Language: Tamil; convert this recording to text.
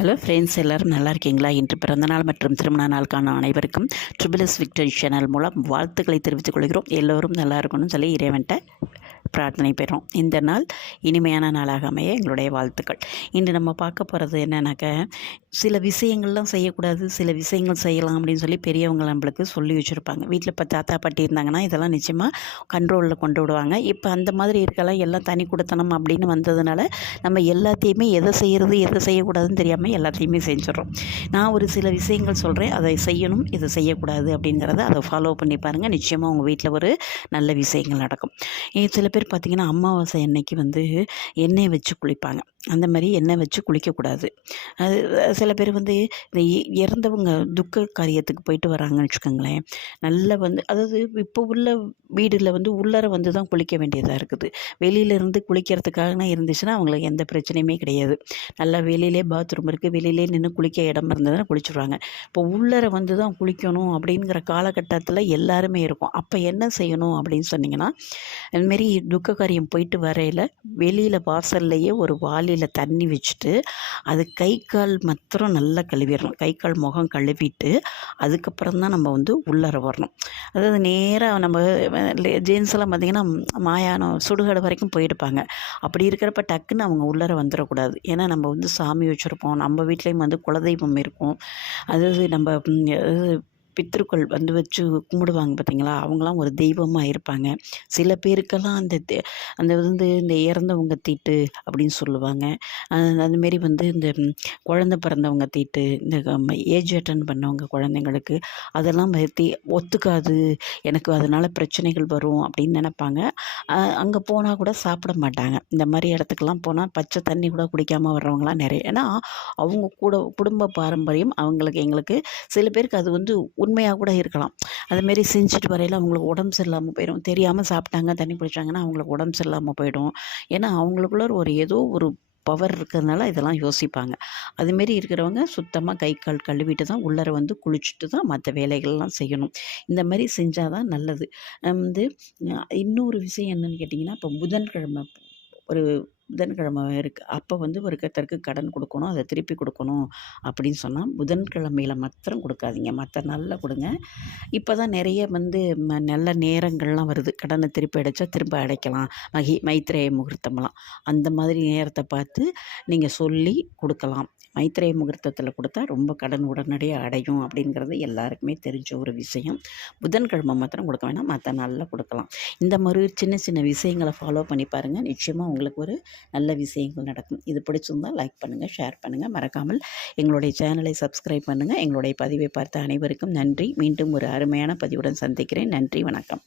ஹலோ ஃப்ரெண்ட்ஸ், எல்லோரும் நல்லா இருக்கீங்களா? இன்று பிறந்தநாள் மற்றும் திருமண நாளுக்கான அனைவருக்கும் ட்ரிபிள் எஸ் விக்டரி சேனல் மூலம் வாழ்த்துக்களை தெரிவித்துக் கொள்கிறோம். எல்லோரும் நல்லா இருக்கணும்னு சொல்லி இறைவன்ட்ட பிரார்த்தனை பெறும். இந்த நாள் இனிமையான நாளாக அமைய எங்களுடைய வாழ்த்துக்கள். இன்று நம்ம பார்க்க போகிறது என்னன்னாக்க, சில விஷயங்கள்லாம் செய்யக்கூடாது, சில விஷயங்கள் செய்யலாம் அப்படின்னு சொல்லி பெரியவங்க நம்மளுக்கு சொல்லி வச்சுருப்பாங்க. வீட்டில் இப்போ தாத்தா பாட்டி இருந்தாங்கன்னா இதெல்லாம் நிச்சயமாக கண்ட்ரோலில் கொண்டு விடுவாங்க. இப்போ அந்த மாதிரி இருக்கலாம், எல்லாம் தனி கொடுத்தனம் அப்படின்னு வந்ததுனால நம்ம எல்லாத்தையுமே எதை செய்கிறது எதை செய்யக்கூடாதுன்னு தெரியாமல் எல்லாத்தையுமே செஞ்சிடறோம். நான் ஒரு சில விஷயங்கள் சொல்கிறேன், அதை செய்யணும், இதை செய்யக்கூடாது அப்படிங்கிறத அதை ஃபாலோ பண்ணி பாருங்கள். நிச்சயமாக உங்கள் வீட்டில் ஒரு நல்ல விஷயங்கள் நடக்கும். சில பேர் பார்த்திங்கன்னா அமாவாசை அன்னைக்கு எண்ணெய் வச்சு குளிப்பாங்க. அந்த மாதிரி எண்ணெய் வச்சு குளிக்கக்கூடாது. அது சில பேர் இந்த இறந்தவங்க துக்க காரியத்துக்கு போயிட்டு வராங்கன்னு வச்சுக்கோங்களேன், நல்லா அதாவது இப்போ உள்ள வீடில் உள்ளார தான் குளிக்க வேண்டியதாக இருக்குது. வெளியிலேருந்து குளிக்கிறதுக்காக இருந்துச்சுன்னா அவங்களுக்கு எந்த பிரச்சனையுமே கிடையாது. நல்லா வெளியிலே பாத்ரூம் இருக்குது, வெளியிலே நின்று குளிக்க இடம் இருந்ததுன்னா குளிச்சுடுவாங்க. இப்போ உள்ளார தான் குளிக்கணும் அப்படிங்கிற காலகட்டத்தில் எல்லாருமே இருக்கும். அப்போ என்ன செய்யணும் அப்படின்னு சொன்னிங்கன்னா, அதுமாரி துக்க காரியம் போயிட்டு வரையில் வெளியில் வாசல்லையே ஒரு வாளியில் தண்ணி வச்சுட்டு அது கை கால் மாத்திரம் நல்லா கழுவிடணும். கை கால் முகம் கழுவிட்டு அதுக்கப்புறம் தான் நம்ம உள்ளார வரணும். அதாவது நேராக நம்ம ஜென்ஸ் எல்லாம் பார்த்திங்கன்னா மாயானம் சுடுகாடு வரைக்கும் போயிருப்பாங்க. அப்படி இருக்கிறப்ப டக்குன்னு அவங்க உள்ளார வந்துடக்கூடாது. ஏன்னா நம்ம சாமி வச்சுருப்போம், நம்ம வீட்லேயும் குலதெய்வம் இருக்கும். அதாவது நம்ம பித்ருக்கள் வச்சு கும்பிடுவாங்க பார்த்திங்களா, அவங்களாம் ஒரு தெய்வமாக இருப்பாங்க. சில பேருக்கெல்லாம் அந்த இந்த இறந்தவங்க தீட்டு அப்படின்னு சொல்லுவாங்க. அதுமாரி இந்த குழந்த பிறந்தவங்க தீட்டு, இந்த ஏஜ் அட்டன் பண்ணவங்க குழந்தைங்களுக்கு அதெல்லாம் ஒத்துக்காது, எனக்கு அதனால் பிரச்சனைகள் வரும் அப்படின்னு நினைப்பாங்க. அங்கே போனால் கூட சாப்பிட மாட்டாங்க. இந்த மாதிரி இடத்துக்கெல்லாம் போனால் பச்சை தண்ணி கூட குடிக்காமல் வர்றவங்களாம் நிறைய. ஏன்னா அவங்க குடும்ப பாரம்பரியம் எங்களுக்கு சில பேருக்கு அது உண்மையாக கூட இருக்கலாம். அதுமாரி செஞ்சுட்டு வரையில் அவங்களுக்கு உடம்பு சரியில்லாமல் போயிடும். தெரியாமல் சாப்பிட்டாங்க, தண்ணி பிடிச்சாங்கன்னா அவங்களுக்கு உடம்பு சரியில்லாமல் போயிடும். ஏன்னா அவங்களுக்குள்ள ஏதோ ஒரு பவர் இருக்கிறதுனால இதெல்லாம் யோசிப்பாங்க. அதுமாரி இருக்கிறவங்க சுத்தமாக கை கால் கழுவிட்டு தான் உள்ளார குளிச்சுட்டு தான் மற்ற வேலைகள்லாம் செய்யணும். இந்த மாதிரி செஞ்சால் தான் நல்லது. இன்னொரு விஷயம் என்னென்னு கேட்டிங்கன்னா, இப்போ புதன்கிழமை இருக்குது. அப்போ ஒருத்தருக்கு கடன் கொடுக்கணும், அதை திருப்பி கொடுக்கணும் அப்படின்னு சொன்னால் புதன்கிழமையில் மாத்திரம் கொடுக்காதீங்க, மற்ற நாளில் கொடுங்க. இப்போ தான் நிறைய நல்ல நேரங்கள்லாம் வருது, கடனை திருப்பி அடைச்சா திரும்ப அடைக்கலாம், மைத்ரேய முகூர்த்தமெல்லாம். அந்த மாதிரி நேரத்தை பார்த்து நீங்கள் சொல்லி கொடுக்கலாம். மைத்ரேய முகூர்த்தத்தில் கொடுத்தா ரொம்ப கடன் உடனடியாக அடையும் அப்படிங்கிறது எல்லாருக்குமே தெரிஞ்ச ஒரு விஷயம். புதன்கிழமை மாத்திரம் கொடுக்க வேணாம், மற்ற நாளில் கொடுக்கலாம். இந்த மாதிரி சின்ன சின்ன விஷயங்களை ஃபாலோ பண்ணி பாருங்கள். நிச்சயமாக உங்களுக்கு ஒரு நல்ல விஷயங்கள் நடக்கும். இது பிடிச்சிருந்தால் லைக் பண்ணுங்கள், ஷேர் பண்ணுங்கள். மறக்காமல் எங்களுடைய சேனலை சப்ஸ்கிரைப் பண்ணுங்கள். எங்களுடைய பதிவை பார்த்த அனைவருக்கும் நன்றி. மீண்டும் ஒரு அருமையான பதிவுடன் சந்திக்கிறேன். நன்றி, வணக்கம்.